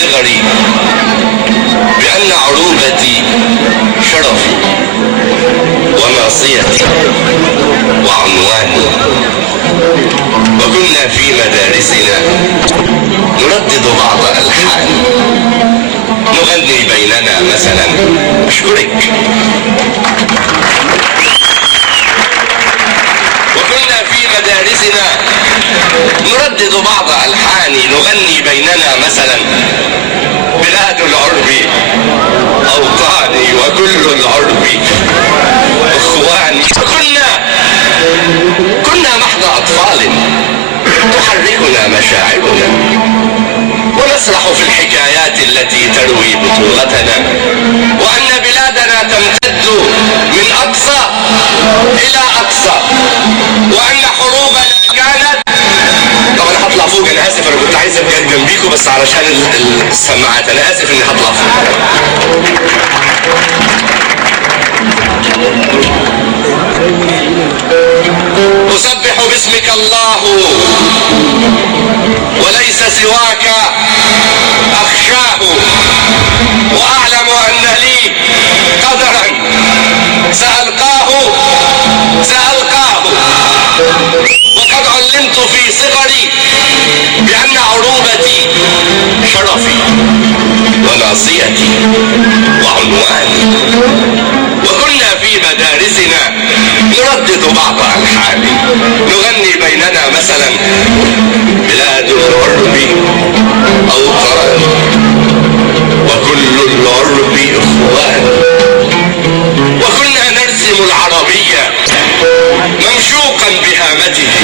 صغري بأن عروبتي شرفي وناصيتي وعنواني. وكنا في مدارسنا نردد بعض ألحان نغني بيننا مثلا. أشكرك. وكنا في مدارسنا نردد بعض ألحان نغني بيننا مثلا. بلاد العرب أوطاني وكل العرب إخواني. كنا محض أطفال تحركنا مشاعرنا ونسرح في الحكايات التي تروي بطولتنا، وأن بلادنا تمتد من أقصى إلى أقصى، وأن حروبنا كانت. طبعا هطلع فوق، أنا آسف، أنا كنت عايز أبقى جنبيكم بس علشان السماعات، أنا آسف إني هطلع فوق. أسبح باسمك الله وليس سواك أخشاه، وأعلم أن لي قدرا سألقاه وقد علمت في صغري بأن عروبتي شرفي وناصيتي وعنواني. وكنا في مدارسنا نردد بعض ألحان نغني بيننا مثلا. بلاد العرب أوطان وكل العرب إخوان. وكنا نرسم العربية ممشوقا بهامته،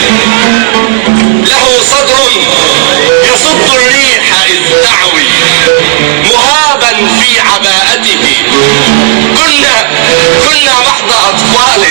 له صدر يصد الريح إذ تعوي مهابا في عباءته. كنا محض أطفال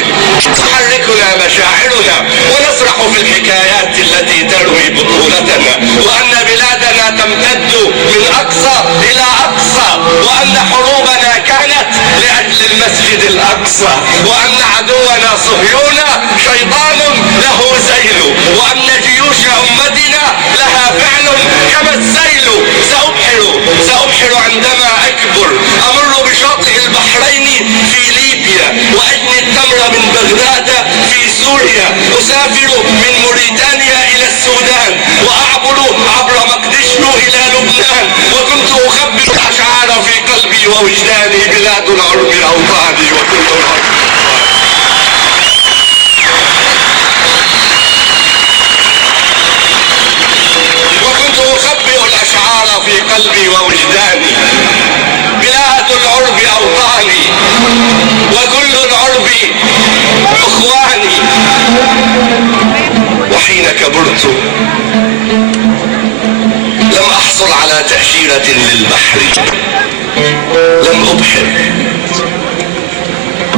تحركنا مشاعرنا ونسرح في الحكايات التي تروي بطولتنا، وأن بلادنا تمتد من أقصى إلى أقصى، وأن حروبنا كانت لأجل المسجد الأقصى، وأن عدونا صهيون شيطان له زيل، وأن جيوش أمتنا لها فعل كما السيل. سأبحر عندما أكبر، أمر بشاطئ البحرين في ليبيا، وأجني التمر من بغداد في سوريا، أسافر من موريتانيا إلى السودان، وأعبر عبر مقدشو إلى لبنان، وكنت أخبر الأشعار في قلبي ووجداني. بلاد العرب أوطاني وكل العرب. وكنت أخبئ الأشعار في قلبي ووجداني. بلاد العرب أوطاني وكل العرب إخواني. وحين كبرت لم أحصل على تأشيرة للبحر، لم أبحر،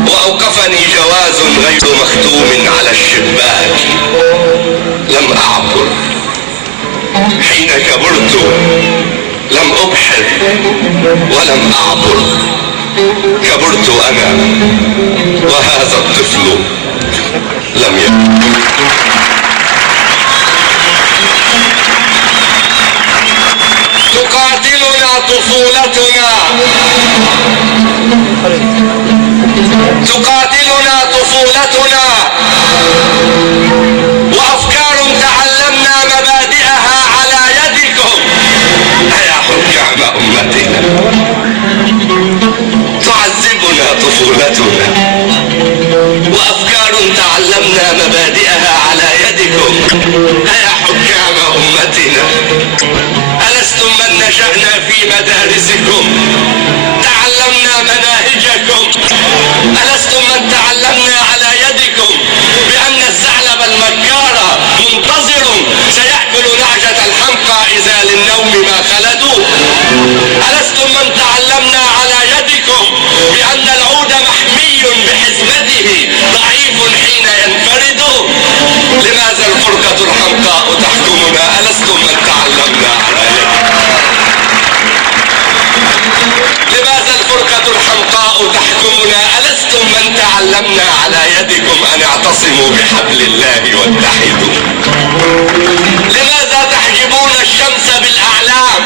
وأوقفني جواز غير مختوم على الشباك، لم أعبر. حين كبرت لم أبحر ولم أعبر، كبرت أنا وهذا الطفل لم يكبر. تقاتلنا طفولتنا، تقاتلنا طفولتنا، وأفكار تعلمنا مبادئها على يدكم يا حكام أمتنا. تعذبنا طفولتنا وأفكار تعلمنا مبادئها على يدكم يا حكام أمتنا. ألستم من نشأنا في مدارسكم تعلمنا مناهجكم؟ ألستم من تعلمنا على يدكم بأن الثعلب المكار منتظر سيأكل نعجة الحمقى إذا للنوم ما خلدوا؟ ألستم من تعلمنا على يدكم بأن العود محمي بحزمته ضعيف حين ينفرد؟ لماذا الفرقة الحمقاء تحكمنا؟ ألستم من تعلمنا على يدكم؟ لماذا الفرقة الحمقاء تحكمنا؟ ألستم من تعلمنا على يدكم أن اعتصموا بحبل الله واتحدوا؟ لماذا تحجبون الشمس بالأعلام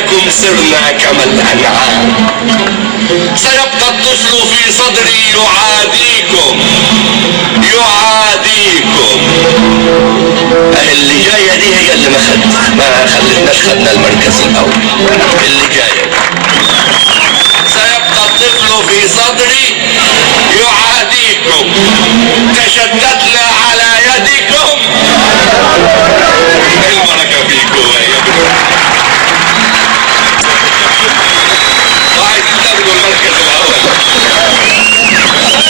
ليتكم سرنا كما الأنعام. سيبقى الطفل في صدري يعاديكم يعاديكم. اللي جاية دي هي اللي ما خلتناش خدنا المركز الأول. اللي جاية سيبقى الطفل في صدري يعاديكم، تشددنا على يدكم. البركة فيكم وعايزين تاخدوا المركز الأول.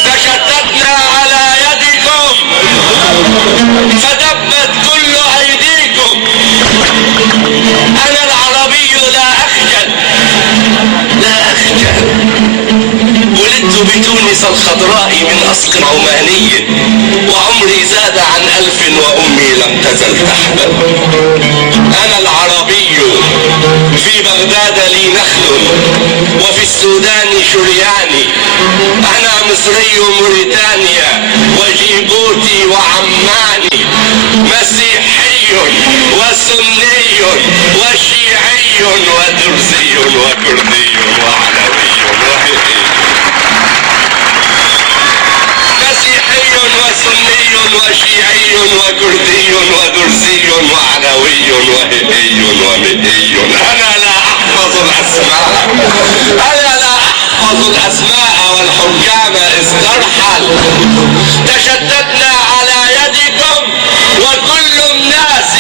تشددنا على يدكم فدبت كل أيديكم. أنا العربي لا أخجل لا أخجل. ولدت بتونس الخضراء من أصل عماني، وعمري زاد عن 1000 وأمي لم تزل تحبل. أنا العربي في بغداد لي نخل، وفي السودان شرياني. أنا مصري موريتانيا وجيبوتي وعماني، مسيحي وسني وشيعي ودرزي وكردي وعلوي وهندي. مسيحي وسني وشيعي وكردي ودرزي وعلوي وهندي ومئي. أنا لا أحفظ الأسماء، أنا لا أحفظ الأسماء والحكام استرحل. تشددنا على يدكم وكل الناس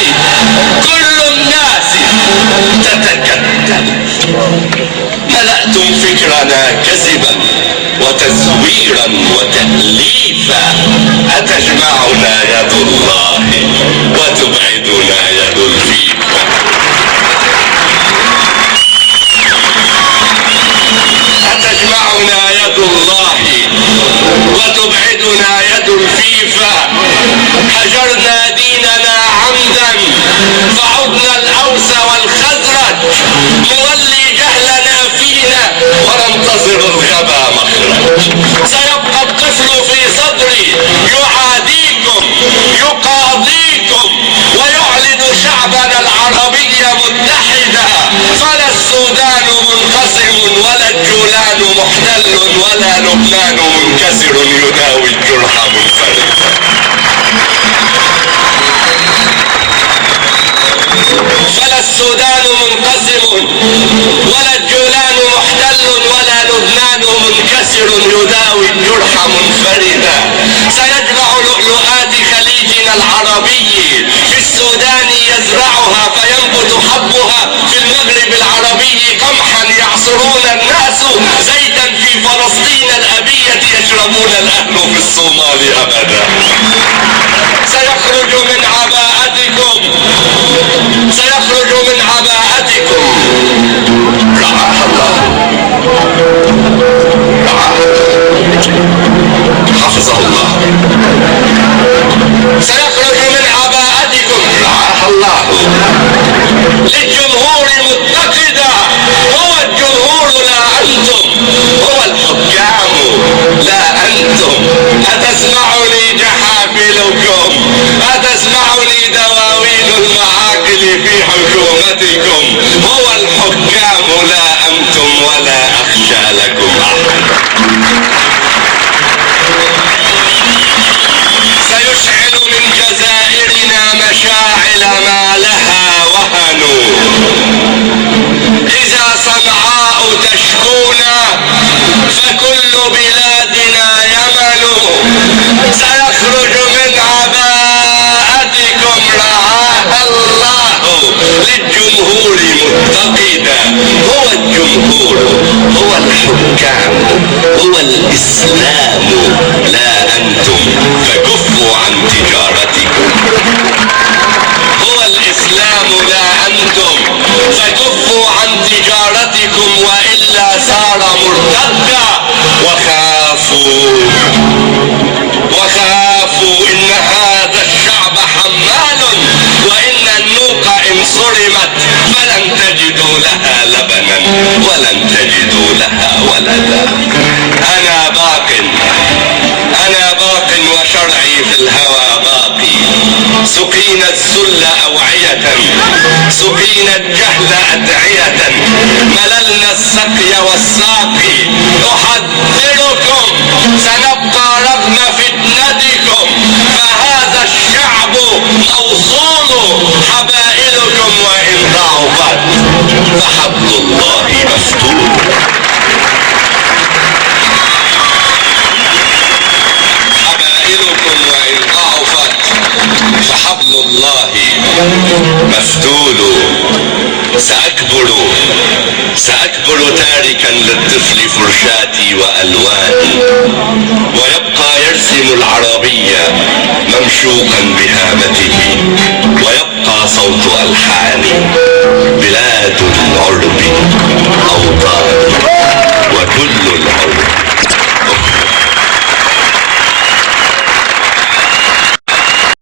تتكتل. ملأتم فكرنا كذبا وتزويرا وتأليفا. أتجمعنا يد الله وتبعدنا يد الفيفا. أتجمعنا يد الله وتبعدنا يد الفيفا. هجرنا ديننا عمدا فعدنا الأوس والخزرج. نولي جهلنا فينا وننتظر الغبا مخرج. سيبقى الطفل في صدري يعاديكم يقاضيكم ويعلن شعبنا العربي متحدا. فلا السودان منقسم ولا الجولان محتل ولا لبنان منكسر يداوي الجرح منفرد. فلا السودان منقسم ولا الجولان محتل ولا لبنان منكسر يداوي الجرح منفردا. سيجمع لؤلؤات خليجنا العربي في السودان يزرعها فينبت حبها. في المغرب العربي قمحا يعصرون الناس زيتا. في فلسطين الأبية يشربون الأهل في الصومال أبدا. سيخرج من عباءتكم رعاها الله حفظه الله. سيخرج من عباءتكم رعاها الله للجمهور متقدا. هو الجمهور لا أنتم، هو الحكام لا أنتم. أتسمعني جحافلكم، أتسمعني دواوين المعاقل في حكومتكم. هو الحكام لا أنتم ولا أخشى لكم أحد. سيشعل من جزائرنا مشاعل ما لها وهن. إذا صنعاء تشكونا فكل بلادنا يمن. سيخرج من عباءتكم رعاها الله للجمهور متقدا. هو الجمهور، هو الحكام، هو الإسلام لا أنتم. فكفوا عن تجارتكم. هو الإسلام لا أنتم. فكفوا عن تجارتكم وإلا صار مرتدا. وخافوا إن هذا الشعب حمال، وإن النوق إن صرمت فلن تجدوا لها لبنا ولن تجدوا لها ولدا. أنا باق وشرعي في الهوى باقي. سقينا الذل أوعية، سقينا الجهل أدعية. فحبل الله مفتون. حبائلكم وإن ضعفت فحبل الله مفتول. سأكبر تاركا للطفل فرشاتي وألواني، ويبقى يرسم العربية ممشوقا بهامته